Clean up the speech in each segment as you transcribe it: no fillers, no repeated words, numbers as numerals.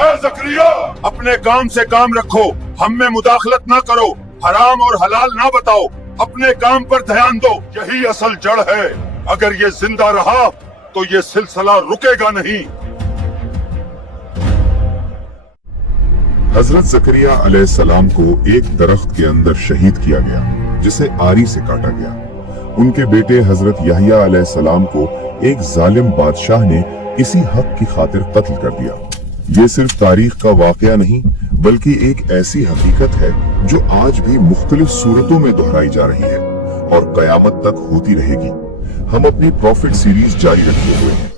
ऐ ज़करिया, अपने काम से काम रखो, हम में मुदाखलत ना करो, हराम और हलाल ना बताओ, अपने काम पर ध्यान दो, यही असल जड़ है। अगर ये जिंदा रहा तो ये सिलसिला रुकेगा नहीं। हजरत ज़करिया अलैहिस्सलाम को एक दरख्त के अंदर शहीद किया गया, जिसे आरी से काटा गया। उनके बेटे हजरत यहया अलैहिस्सलाम को एक जालिम बादशाह ने इसी हक की खातिर कत्ल कर दिया। ये सिर्फ तारीख का वाकया नहीं, बल्कि एक ऐसी हकीकत है जो आज भी मुख्तलिफ सूरतों में दोहराई जा रही है और कयामत तक होती रहेगी। हम अपनी प्रॉफिट सीरीज जारी रखे हुए हैं।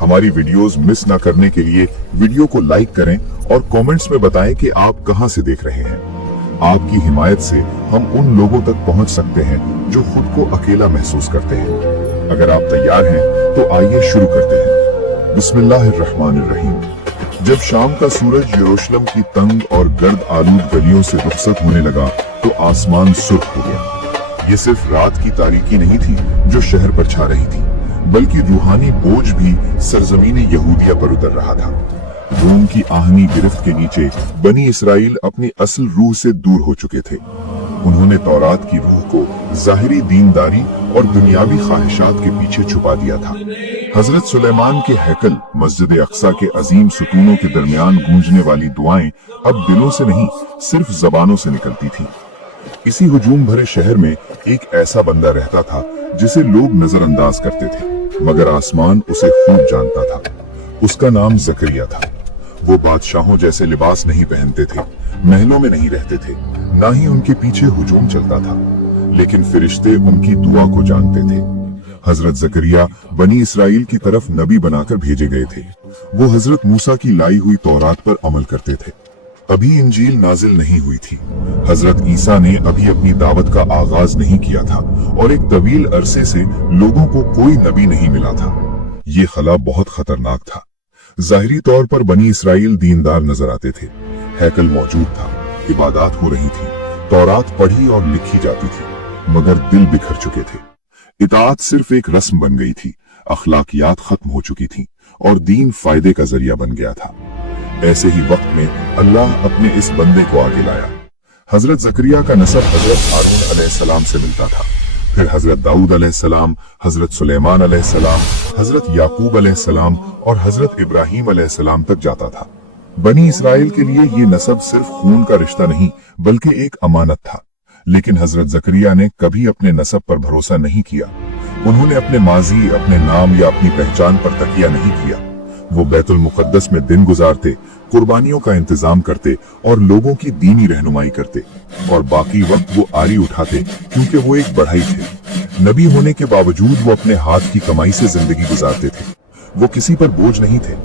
हमारी वीडियोस मिस ना करने के लिए वीडियो को लाइक करें और कमेंट्स में बताएं कि आप कहां से देख रहे हैं। आपकी हिमायत से हम उन लोगों तक पहुंच सकते हैं जो खुद को अकेला महसूस करते हैं। अगर आप तैयार हैं तो आइए शुरू करते हैं। बिस्मिल्लाहिर्रहमानिर्रहीम। जब शाम का सूरज यरूशलेम की तंग और गर्द आलूद गलियों से रुखसत होने लगा तो आसमान सुर्ख हो गया। ये सिर्फ रात की तारीकी नहीं थी जो शहर पर छा रही थी, बल्कि रूहानी बोझ भी सरजमीन यहूदिया पर उतर रहा था। रोम की आहनी गिरफ्त के नीचे बनी इसराइल अपनी असल रूह से दूर हो चुके थे। उन्होंने तौरात की रूह को जाहिरी दीनदारी और दुनियावी ख्वाहिशात के पीछे छुपा दिया था। हजरत सुलेमान के हैकल मस्जिद अक्सा के अजीम सुतूनों के दरमियान गूंजने वाली दुआएं अब दिलों से नहीं, सिर्फ जबानों से निकलती थी। इसी हुजूम भरे शहर में एक ऐसा बंदा रहता था जिसे लोग नजरअंदाज करते थे, मगर आसमान उसे खूब जानता था। उसका नाम ज़करिया था। वो बादशाहों जैसे लिबास नहीं पहनते थे, महलों में नहीं रहते थे, ना ही उनके पीछे हुजूम चलता था, लेकिन फरिश्ते उनकी दुआ को जानते थे। हजरत ज़करिया बनी इसराइल की तरफ नबी बनाकर भेजे गए थे। वो हजरत मूसा की लाई हुई तौरात पर अमल करते थे। अभी इंजील नाजिल नहीं हुई थी। हजरत ईसा ने अभी अपनी दावत का आगाज नहीं किया था और एक तवील अरसे से लोगों को कोई नबी नहीं मिला था। ये खला बहुत खतरनाक था। जाहिरी तौर पर बनी इसराइल दीनदार नजर आते थे, हैकल मौजूद था, इबादत हो रही थी, तौरात पढ़ी और लिखी जाती थी, मगर दिल बिखर चुके थे। इताअत सिर्फ एक रस्म बन गई थी, अखलाकियात खत्म हो चुकी थी और दीन फायदे का जरिया बन गया था। ऐसे ही वक्त में अल्लाह अपने इस बंदे को आगे लाया। हजरत ज़करिया का नसब हजरत हारून अलैहिस्सलाम से मिलता था, फिर हजरत दाऊद अलैहिस्सलाम, हजरत सुलेमान अलैहिस्सलाम, हजरत याकूब अलैहिस्सलाम और हजरत इब्राहीम अलैहिस्सलाम तक जाता था। बनी इसराइल के लिए ये नसब सिर्फ खून का रिश्ता नहीं, बल्कि एक अमानत था। लेकिन हजरत ज़करिया ने कभी अपने नसब पर भरोसा नहीं किया। उन्होंने अपने माजी, अपने नाम या अपनी पहचान पर तकिया नहीं किया। वो बैतुल मुकद्दस में दिन गुजारते, कुर्बानियों का इंतजाम करते और लोगों की दीनी रहनुमाई करते, और बाकी वक्त वो आरी उठाते, क्योंकि वो एक बढ़ई थे। नबी होने के बावजूद वो अपने हाथ की कमाई से जिंदगी गुजारते थे। वो किसी पर बोझ नहीं थे।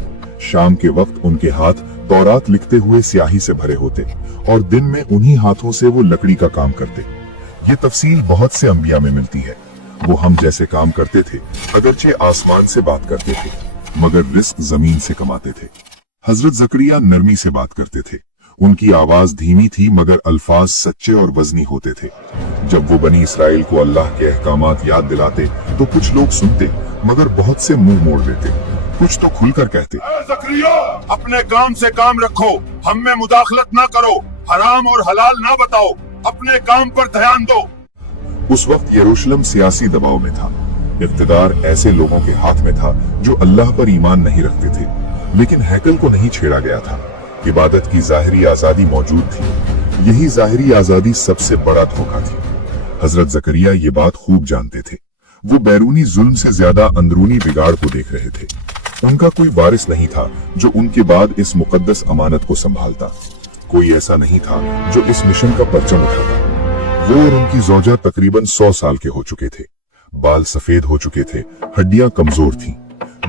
शाम के वक्त उनके हाथ तौरात लिखते हुए स्याही से भरे होते और दिन में उन्हीं हाथों से वो लकड़ी का काम करते। ये तफसील बहुत से अंबिया में मिलती है। वो हम जैसे काम करते थे, अगरचे आसमान से बात करते थे, मगर रिस्क जमीन से कमाते थे। हजरत ज़करिया नरमी से बात करते थे। उनकी आवाज धीमी थी, मगर अल्फाज सच्चे और वजनी होते थे। जब वो बनी इसराइल को अल्लाह के अहकामात याद दिलाते तो कुछ लोग सुनते, मगर बहुत से मुंह मोड़ देते। कुछ तो खुलकर कहते, ऐ ज़करिया, अपने काम से काम रखो, हम में मुदाखलत ना करो, हराम और हलाल ना बताओ, अपने काम पर ध्यान दो। उस वक्त यरूशलेम सियासी दबाव में था। इख्तिदार ऐसे लोगों के हाथ में था जो अल्लाह पर ईमान नहीं रखते थे, लेकिन हैकल को नहीं छेड़ा गया था। इबादत की जाहिरी आजादी मौजूद थी। यही जाहिरी आजादी सबसे बड़ा धोखा थी। हजरत ज़करिया ये बात खूब जानते थे। वो बैरूनी जुल्म से ज्यादा अंदरूनी बिगाड़ को देख रहे थे। उनका कोई वारिस नहीं था जो उनके बाद इस मुकद्दस अमानत को संभालता। कोई ऐसा नहीं था जो इस मिशन का परचम उठाता। वो और उनकी ज़ौजा तकरीबन 100 साल के हो चुके थे। बाल सफेद हो चुके थे, हड्डियां कमजोर थीं।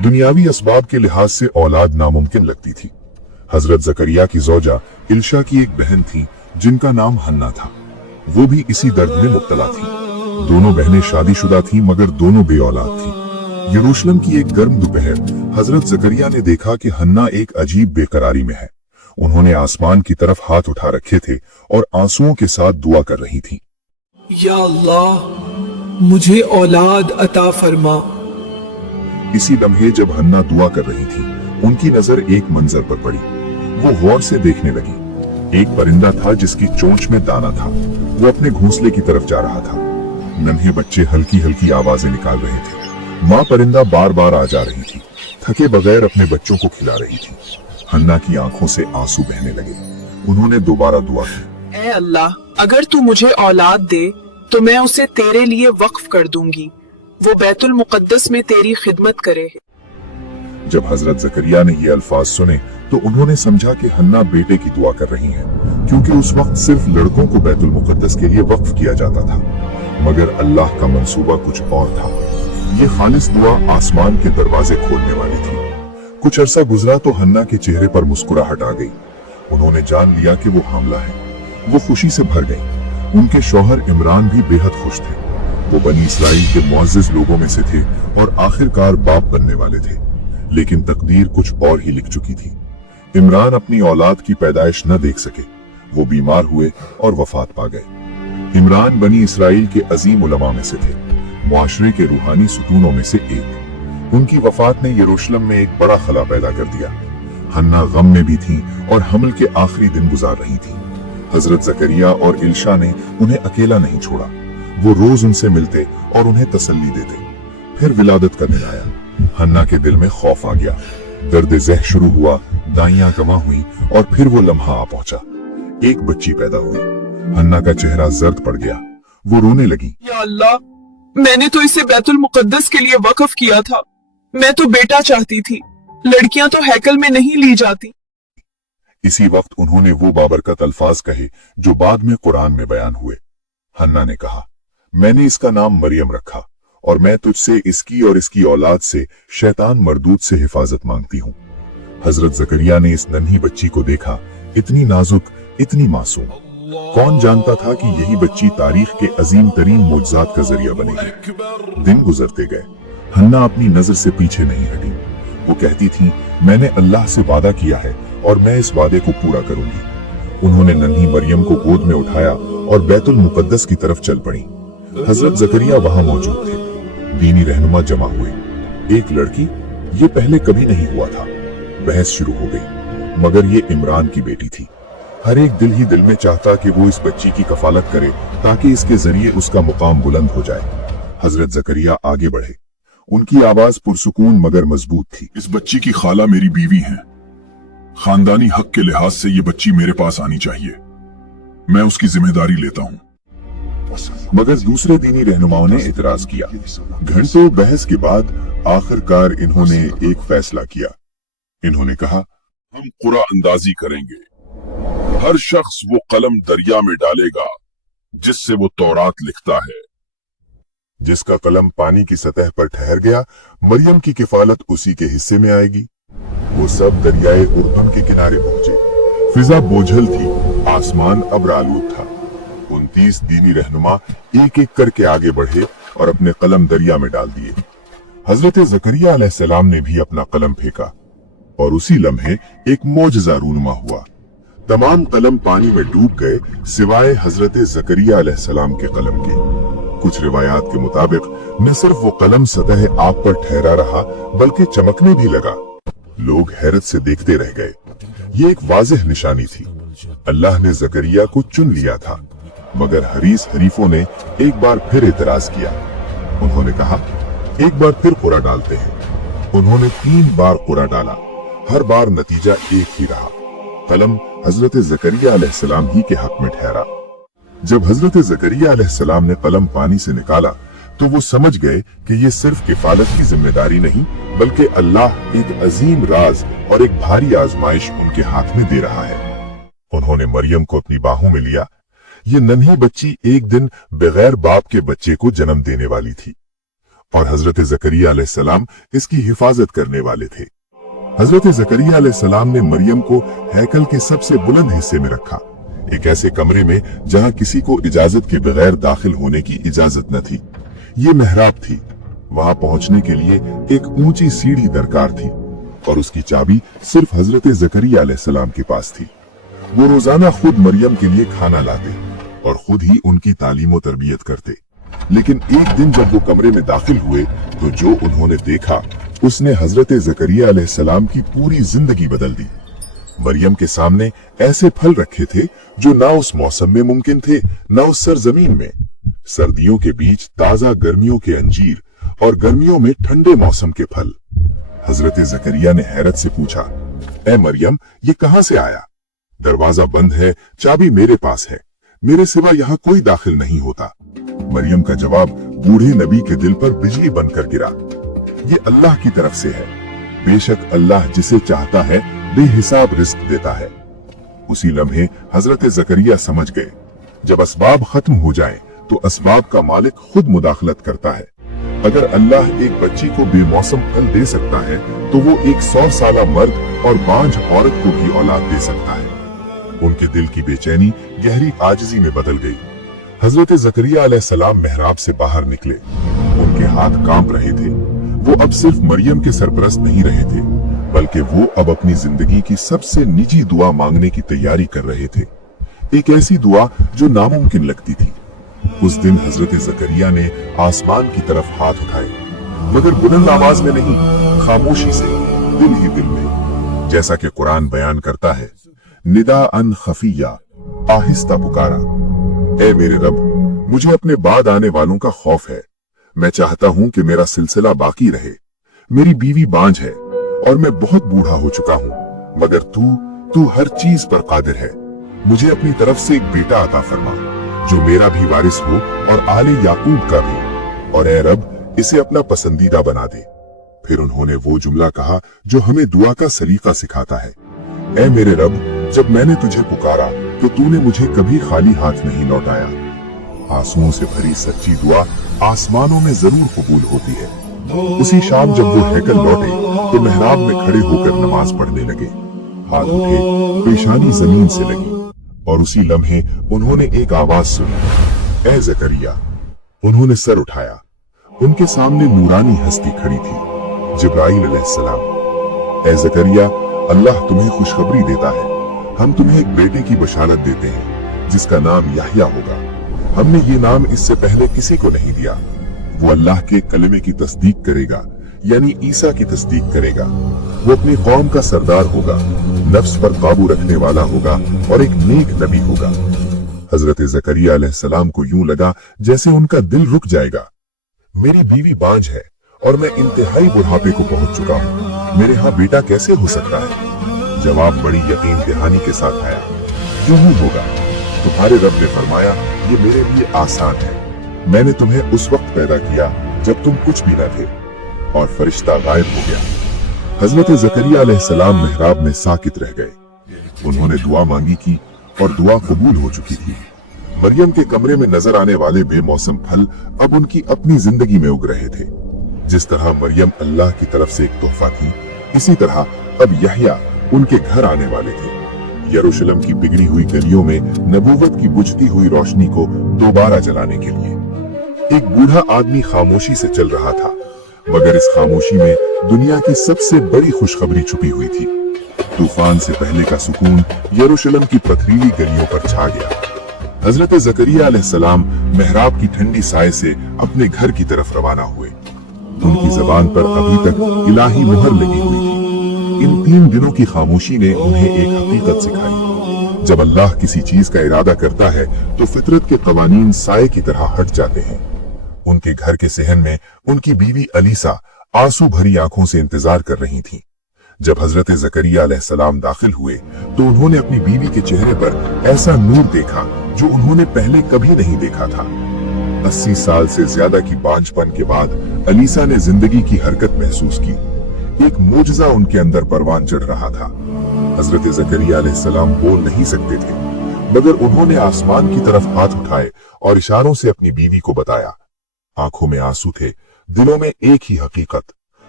दुनियावी असबाब के लिहाज से औलाद नामुमकिन लगती थी। हजरत ज़करिया की ज़ौजा इल्शा की एक बहन थी जिनका नाम हन्ना था। वो भी इसी दर्द में मुब्तला थी। दोनों बहनें शादीशुदा थीं, मगर दोनों बे औलाद थीं। यरूशलेम की एक गर्म दोपहर हजरत ज़करिया ने देखा कि हन्ना एक अजीब बेकरारी में है। उन्होंने आसमान की तरफ हाथ उठा रखे थे और आंसुओं के साथ दुआ कर रही थी। या अल्लाह, मुझे औलाद अता फरमा। इसी लम्हे जब हन्ना दुआ कर रही थी, उनकी नजर एक मंजर पर पड़ी। वो गौर से देखने लगी। एक परिंदा था जिसकी चोंच में दाना था। वो अपने घोंसले की तरफ जा रहा था। नन्हे बच्चे हल्की हल्की आवाजें निकाल रहे थे। माँ परिंदा बार बार आ जा रही थी, थके बगैर अपने बच्चों को खिला रही थी। हन्ना की आंखों से आंसू बहने लगे। उन्होंने दोबारा दुआ की, ऐ अल्लाह, अगर तू मुझे औलाद दे तो मैं उसे तेरे लिए वक्फ कर दूंगी, वो बैतुल मुकद्दस में तेरी खिदमत करे। जब हजरत जकरिया ने ये अल्फाज सुने तो उन्होंने समझा कि हन्ना बेटे की दुआ कर रही हैं, क्योंकि उस वक्त सिर्फ लड़कों को बैतुल मुकद्दस के लिए वक्फ किया जाता था। मगर अल्लाह का मंसूबा कुछ और था। ये खालिस दुआ आसमान के दरवाजे खोलने वाली थी। कुछ अरसा गुजरा तो हन्ना के चेहरे पर मुस्कुराहट आ गई। उन्होंने जान लिया कि वो हामला है। वो खुशी से भर गई। उनके शौहर इमरान भी बेहद खुश थे। वो बनी इसराइल के मुअज़्ज़िज़ लोगों में से थे और आखिरकार बाप बनने वाले थे। लेकिन तकदीर कुछ और ही लिख चुकी थी। इमरान अपनी औलाद की पैदाइश न देख सके। वो बीमार हुए और वफात पा गए। इमरान बनी इसराइल के अजीम उलमा में से थे, मुआशरे के रूहानी सुतूनों में से एक। उनकी वफात ने यरूशलेम में एक बड़ा खला पैदा कर दिया। हन्ना गम में भी थी और हमल के आखिरी दिन गुजार रही थी। हजरत जकरिया और इल्शा ने उन्हें अकेला नहीं छोड़ा। वो रोज उनसे मिलते और उन्हें तसल्ली देते। फिर विलादत का दिन आया। हन्ना के दिल में खौफ आ गया। दर्द ज़ह शुरू हुआ, दाइयां गमा हुई और फिर वो लम्हा आ पहुंचा। एक बच्ची पैदा हुई। हन्ना का चेहरा जर्द पड़ गया। वो रोने लगी, या अल्लाह, मैंने तो इसे बैतुल मुकद्दस के लिए वक्फ किया था। मैं तो बेटा चाहती थी। लड़कियां तो हैकल में नहीं ली जाती। इसी वक्त उन्होंने वो बाबरकत अल्फाज कहे जो बाद में कुरान में बयान हुए। हन्ना ने कहा, मैंने इसका नाम मरियम रखा और मैं तुझसे इसकी और इसकी औलाद से शैतान मरदूद से हिफाजत मांगती हूँ। हजरत जकरिया ने इस नन्ही बच्ची को देखा, इतनी नाजुक, इतनी मासूम। कौन जानता था कि यही बच्ची तारीख के अजीम तरीन मोजज़ात का जरिया बनेगी। दिन गुजरते गए। हन्ना अपनी नजर से पीछे नहीं हटी। वो कहती थी, मैंने अल्लाह से वादा किया है और मैं इस वादे को पूरा करूंगी। उन्होंने नन्ही मरियम को गोद में उठाया और बैतुल मुकद्दस की तरफ चल पड़ी। हजरत जकरिया वहां मौजूद थे। दीनी रहनुमा जमा हुए। एक लड़की, ये पहले कभी नहीं हुआ था। बहस शुरू हो गई, मगर ये इमरान की बेटी थी। हर एक दिल ही दिल में चाहता कि वो इस बच्ची की कफालत करे ताकि इसके जरिए उसका मुकाम बुलंद हो जाए। हजरत जकरिया आगे बढ़े। उनकी आवाज पुरसुकून मगर मजबूत थी। इस बच्ची की खाला मेरी बीवी है। खानदानी हक के लिहाज से ये बच्ची मेरे पास आनी चाहिए। मैं उसकी जिम्मेदारी लेता हूँ। मगर दूसरे दीनी रहनुमाओं ने इतराज किया। घंटों बहस के बाद आखिरकार इन्होंने एक फैसला किया। इन्होंने कहा, हम कुरा अंदाजी करेंगे। हर शख्स वो कलम दरिया में डालेगा जिससे वो तौरात लिखता है। जिसका कलम पानी की सतह पर ठहर गया, मरियम की किफालत उसी के हिस्से में आएगी। वो सब दरियाए उर्दुन के किनारे पहुंचे। फिजा बोझल थी, आसमान अब्र आलूद था। 29 दीनी रहनुमा एक एक करके आगे बढ़े और अपने कलम दरिया में डाल दिए। हजरत जकरिया अलैहिस्सलाम ने भी अपना कलम फेंका और उसी लम्हे एक मौजज़ा रूनुमा हुआ। तमाम कलम पानी में डूब गए सिवाय हजरत जकरिया अलैहिस्सलाम के कलम के। कुछ रिवायात के मुताबिक न सिर्फ वो कलम सतह आग पर ठहरा रहा बल्कि चमकने भी लगा। लोग हैरत से देखते रह गए। ये एक वाज़ेह निशानी थी। अल्लाह ने जकरिया को चुन लिया था। मगर हरीस हरीफों ने एक बार फिर एतराज किया। उन्होंने कहा, एक बार फिर कुरा डालते हैं। उन्होंने 3 बार कुरा डाला। हर बार नतीजा एक ही रहा। कलम हजरत जकरिया अलैहिस्सलाम ही के हक में ठहरा। जब हजरत जकरिया अलैहिस्सलाम ने कलम पानी से निकाला तो वो समझ गए कि ये सिर्फ किफालत की जिम्मेदारी नहीं बल्कि अल्लाह एक अजीम राज और एक भारी आजमाइश उनके हाथ में दे रहा है। उन्होंने मरियम को अपनी बाहों में लिया। ये नन्ही बच्ची एक दिन बगैर बाप के बच्चे को जन्म देने वाली थी और हजरत जकरिया अलैहिस्सलाम इसकी हिफाजत करने वाले थे। हजरत जकरिया अलैहिस्सलाम ने मरियम को हैकल के सबसे बुलंद हिस्से में रखा, एक ऐसे कमरे में जहां किसी को इजाजत के बगैर दाखिल होने की इजाजत न थी। ये मेहराब थी। वहां पहुंचने के लिए एक ऊंची सीढ़ी दरकार थी और उसकी चाबी सिर्फ हजरत जकरिया अलैहिस्सलाम के पास थी। वो रोजाना खुद मरियम के लिए खाना लाते और खुद ही उनकी तालीम और तरबियत करते। लेकिन एक दिन जब वो कमरे में दाखिल हुए तो जो उन्होंने देखा उसने हजरत जकरिया अलैहिस्सलाम की पूरी जिंदगी बदल दी। मरियम के सामने ऐसे फल रखे थे जो ना उस मौसम में मुमकिन थे, ना उस सरजमीन में। सर्दियों के बीच ताजा गर्मियों के अंजीर और गर्मियों में ठंडे मौसम के फल। हजरत जकरिया ने हैरत से पूछा, ए मरियम, ये कहां से आया? दरवाजा बंद है, चाबी मेरे पास है, मेरे सिवा यहाँ कोई दाखिल नहीं होता। मरियम का जवाब बूढ़े नबी के दिल पर बिजली बनकर गिरा। ये अल्लाह की तरफ से है, बेशक अल्लाह जिसे चाहता है बेहिसाब रिस्क देता है। उसी लम्हे हजरत जकरिया समझ गए, जब असबाब खत्म हो जाएं, तो असबाब का मालिक खुद मुदाखलत करता है। अगर अल्लाह एक बच्ची को बेमौसम फल दे सकता है, तो वो एक 100 साला मर्द और बांझ औरत को भी औलाद दे सकता है। उनके दिल की बेचैनी गहरी आजिजी में बदल गई। हजरत जकरिया अलैहिस्सलाम मेहराब से बाहर निकले। उनके हाथ कांप रहे थे। वो अब सिर्फ मरियम के सरपरस्त नहीं रहे थे, बल्कि वो अब अपनी जिंदगी की सबसे निजी दुआ मांगने की तैयारी कर रहे थे। एक ऐसी दुआ जो नामुमकिन लगती थी। उस दिन हजरत जकरिया ने आसमान की तरफ हाथ उठाए, मगर बुलंद आवाज में नहीं, खामोशी से, दिल ही दिल में। जैसा कि कुरान बयान करता है, निदा अन खफिया, आहिस्ता पुकारा, ए मेरे रब, मुझे अपने बाद आने वालों का खौफ है। मैं चाहता हूं कि मेरा सिलसिला बाकी रहे। मेरी बीवी बांझ है और मैं बहुत बूढ़ा हो चुका हूं, मगर तू हर चीज पर कादिर है। मुझे अपनी तरफ से एक बेटा अता फरमा, जो मेरा भी वारिस हो और आले याकूब का भी, और ए रब, इसे अपना पसंदीदा बना दे। फिर उन्होंने वो जुमला कहा जो हमें दुआ का सलीका सिखाता है, ए मेरे रब, जब मैंने तुझे पुकारा तो तूने मुझे कभी खाली हाथ नहीं लौटाया। आंसुओं से भरी सच्ची दुआ आसमानों में जरूर कबूल होती है। उसी शाम जब वो हैकल लौटे तो मेहराब में खड़े होकर नमाज पढ़ने लगे। हाथ उठे, पेशानी जमीन से लगी, और उसी लम्हे उन्होंने एक आवाज सुनी, ए जकरिया। उन्होंने सर उठाया। उनके सामने नूरानी हस्ती खड़ी थी, जिब्राइल अलैहिस्सलाम। ए जकरिया, अल्लाह तुम्हें खुशखबरी देता है। हम तुम्हें एक बेटे की बशारत देते हैं, जिसका नाम याह्या होगा। हमने ये नाम इससे पहले किसी को नहीं दिया। वो अल्लाह के कलमे की तस्दीक करेगा, यानी ईसा की तस्दीक करेगा। वो अपनी कौम का सरदार होगा, नफ्स पर काबू रखने वाला होगा और एक नेक नबी होगा। हजरत जकरिया अलैहिस्सलाम को यूं लगा जैसे उनका दिल रुक जाएगा। मेरी बीवी बांझ है और मैं इंतहाई बुढ़ापे को पहुंच चुका हूँ, मेरे यहाँ बेटा कैसे हो सकता है? जवाब बड़ी यकीन दहानी के साथ आया, यूं ही होगा। तुम्हारे रब ने फरमाया, ये मेरे लिए आसान है। मैंने तुम्हें उस वक्त पैदा किया जब तुम कुछ भी न थे, और फरिश्ता गायब हो गया। हजरत जकरिया अलैहिस्सलाम मेहराब में साकित रह गए। उन्होंने दुआ मांगी की और दुआ कबूल हो चुकी थी। मरियम के कमरे में नजर आने वाले बेमौसम फल अब उनकी अपनी जिंदगी में उग रहे थे। जिस तरह मरियम अल्लाह की तरफ से एक तोहफा थी, इसी तरह अब याह्या उनके घर आने वाले थे। यरूशलेम की बिगड़ी हुई गलियों में नबूवत की बुझती हुई रोशनी को दोबारा जलाने के लिए। एक बूढ़ा आदमी खामोशी से चल रहा था, मगर इस खामोशी में दुनिया की सबसे बड़ी खुशखबरी छुपी हुई थी। तूफान से पहले का सुकून यरूशलेम की पथरीली गलियों पर छा गया। हजरत जकरिया अलैहिस्सलाम मेहराब की ठंडी साए से अपने घर की तरफ रवाना हुए। उनकी जबान पर अभी तक इलाही मुहर लगी हुई थी। इन 3 दिनों की खामोशी ने उन्हें एक हकीकत सिखाई। जब अल्लाह किसी चीज का इरादा करता है तो फितरत के कवानीन साए की तरह हट जाते हैं। उनके घर के सहन में उनकी बीवी अलीसा आंसू भरी आंखों से इंतजार कर रही थीं। जब हजरत जकरिया अलैहिस्सलाम दाखिल हुए तो उन्होंने अपनी बीवी के चेहरे पर ऐसा नूर देखा जो उन्होंने पहले कभी नहीं देखा था। 80 साल से ज्यादा की बांझपन के बाद अलीसा ने जिंदगी की हरकत महसूस की। एक मोजज़ा उनके अंदर परवान चढ़ रहा था। हजरत जकरिया अलैहिस्सलाम बोल नहीं सकते थे, मगर उन्होंने आसमान की तरफ हाथ उठाए और इशारों से अपनी बीवी को बताया। आंखों में आंसू थे, दिलों में एक ही हकीकत,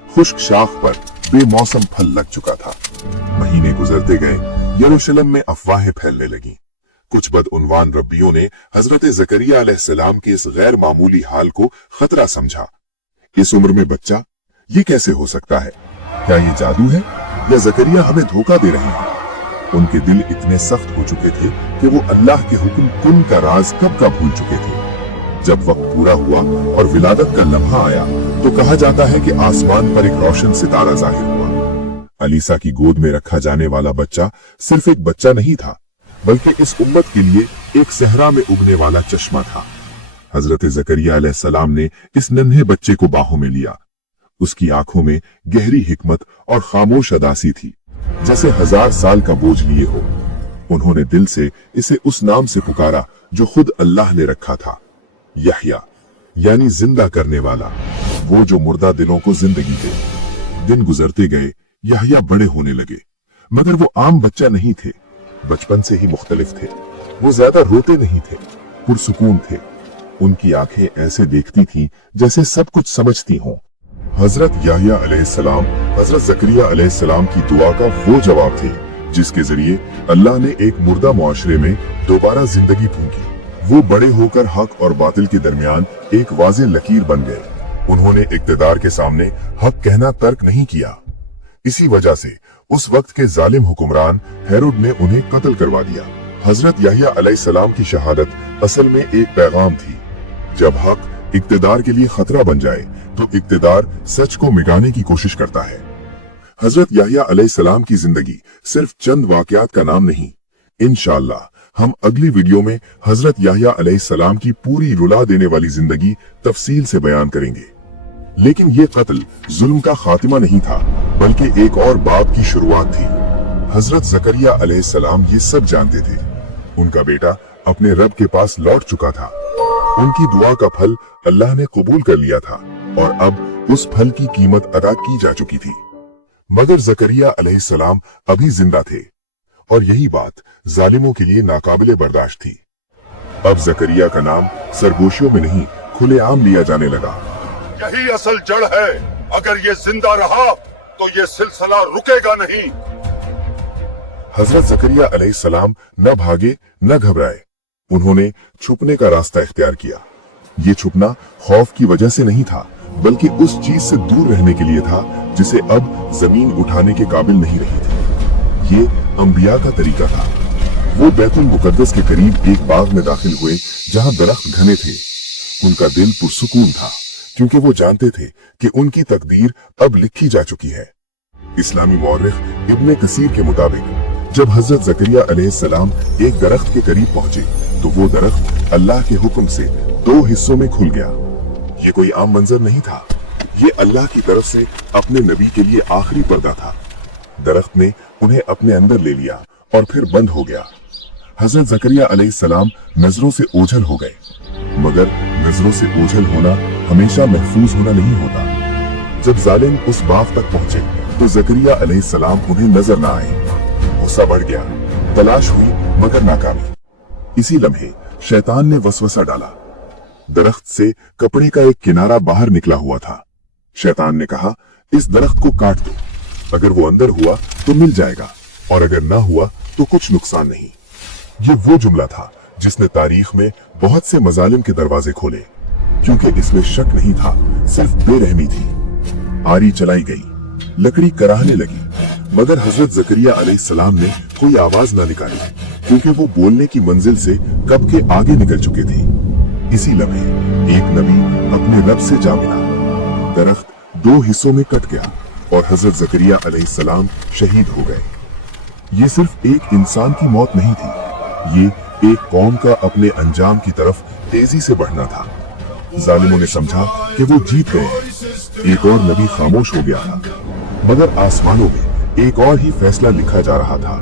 खुश्क शाख पर बेमौसम फल लग चुका था। महीने गुजरते गए, यरूशलेम में अफवाहें फैलने लगी। कुछ बदउनवान रब्बियों ने हजरत जकरिया अलैहिस्सलाम के इस गैर मामूली हाल को खतरा समझा। इस उम्र में बच्चा, ये कैसे हो सकता है? क्या ये जादू है या जकरिया हमें धोखा दे रहे हैं? उनके दिल इतने सख्त हो चुके थे कि वो अल्लाह के हुक्म कुन का राज कब का भूल चुके थे। जब वक्त पूरा हुआ और विलादत का लम्हा आया तो कहा जाता है कि आसमान पर एक रोशन सितारा जाहिर हुआ। अलीसा की गोद में रखा जाने वाला बच्चा सिर्फ एक बच्चा नहीं था, बल्कि इस उम्मत के लिए एक सहरा में उगने वाला चश्मा था। हजरत जकरिया अलैहिस्सलाम ने इस नन्हे बच्चे को बाहों में लिया। उसकी आंखों में गहरी हिकमत और खामोश अदासी थी, जैसे 1000 साल का बोझ लिए हो। उन्होंने दिल से इसे उस नाम से पुकारा जो खुद अल्लाह ने रखा था, यहया, यानी जिंदा करने वाला, वो जो मुर्दा दिलों को जिंदगी दे। दिन गुजरते गए, यहया बड़े होने लगे, मगर वो आम बच्चा नहीं थे, बचपन से ही मुख्तलिफ थे। वो ज्यादा रोते नहीं थे, पुरसुकून थे। उनकी आंखें ऐसे देखती थीं जैसे सब कुछ समझती हों। हजरत याहया अलैहिस्सलाम हजरत जकरिया अलैहिस्सलाम की दुआ का वो जवाब थे जिसके जरिए अल्लाह ने एक मुर्दा मुआशरे में दोबारा जिंदगी फूंकी। वो बड़े होकर हक और बातिल के दरमियान एक वाज़ेह लकीर बन गए। उन्होंने इक्तिदार के सामने हक कहना तर्क नहीं किया। इसी वजह से उस वक्त के जालिम हुक्मरान हेरोड ने उन्हें कत्ल करवा दिया। हजरत याहया अलैहिस्सलाम की शहादत असल में एक पैगाम थी। जब हक इक्तिदार के लिए खतरा बन जाए तो इक्तिदार सच को मिटाने की कोशिश करता है। हजरत याहया अलैहिस्सलाम की जिंदगी सिर्फ चंद वाकयात का नाम नहीं। इंशाअल्लाह हम अगली वीडियो में हजरत याहया अलैहिस्सलाम की पूरी रुला देने वाली जिंदगी तफसील से बयान करेंगे। लेकिन ये कत्ल जुल्म का खात्मा नहीं था, बल्कि एक और बाब की शुरुआत थी। हजरत जकरिया अलैहिस्सलाम ये सब जानते थे। उनका बेटा अपने रब के पास लौट चुका था। उनकी दुआ का फल अल्लाह ने कबूल कर लिया था और अब उस फल की कीमत अदा की जा चुकी थी। मगर जकरिया अलैहिस्सलाम अभी जिंदा थे और यही बात जालिमों के लिए नाकाबिले बर्दाश्त थी। अब जकरिया का नाम सरगोशियों में नहीं, खुलेआम लिया जाने लगा। यही असल जड़ है। अगर ये जिंदा रहा तो ये सिलसिला रुकेगा नहीं। हजरत जकरिया अलैहिस्सलाम न भागे न घबराए। उन्होंने छुपने का रास्ता इख्तियार किया। ये छुपना खौफ की वजह से नहीं था, बल्कि उस चीज से दूर रहने के लिए था जिसे अब जमीन उठाने के काबिल नहीं रही थी। ये अंबिया का तरीका था। वो बैतुल मुकद्दस के करीब एक बाग में दाखिल हुए जहां दरख्त घने थे। उनका दिल पुरसुकून था, क्योंकि वो जानते थे कि उनकी तकदीर अब लिखी जा चुकी है। इस्लामी मौर्रिख इब्ने कसीर के मुताबिक जब हजरत जकरिया अलैहिस्सलाम एक दरख्त के करीब पहुंचे तो वो दरख्त अल्लाह के हुक्म से 2 हिस्सों में खुल गया। ये कोई आम मंजर नहीं था, ये अल्लाह की तरफ से अपने नबी के लिए आखिरी पर्दा था। दरख्त ने उन्हें अपने अंदर ले लिया और फिर बंद हो गया। हजरत जकरिया अलैहिस्सलाम नजरों से ओझल हो गए, मगर नजरों से ओझल होना हमेशा महफूज होना नहीं होता। जब जालिम उस बाग तक पहुंचे तो जकरिया अलैहिस्सलाम उन्हें नजर न आए। गुस्सा बढ़ गया, तलाश हुई मगर नाकामी। इसी लम्हे शैतान ने वसवसा डाला। दरख्त से कपड़े का एक किनारा बाहर निकला हुआ था। शैतान ने कहा, इस दरख्त को काट दो, अगर वो अंदर हुआ तो मिल जाएगा और अगर ना हुआ तो कुछ नुकसान नहीं। ये वो जुमला था जिसने तारीख में बहुत से मजालिम के दरवाजे खोले, क्योंकि इसमें शक नहीं था, सिर्फ बेरहमी थी। आरी चलाई गई, लकड़ी कराहने लगी, मगर हजरत जकरिया अलैहिस्सलाम ने कोई आवाज ना निकाली, क्योंकि वो बोलने की मंजिल से कब के आगे निकल चुके थे। इसी लम्हे एक नबी अपने रब से जा मिला। दरख्त 2 हिस्सों में कट गया और हजरत जकरिया अलैहिस्सलाम शहीद हो गए। ये सिर्फ एक इंसान की मौत नहीं थी, ये एक कौम का अपने अंजाम की तरफ तेजी से बढ़ना था। जालिमों ने समझा कि वो जीत गए। एक और नबी खामोश हो गया था, मगर आसमानों में एक और ही फैसला लिखा जा रहा था।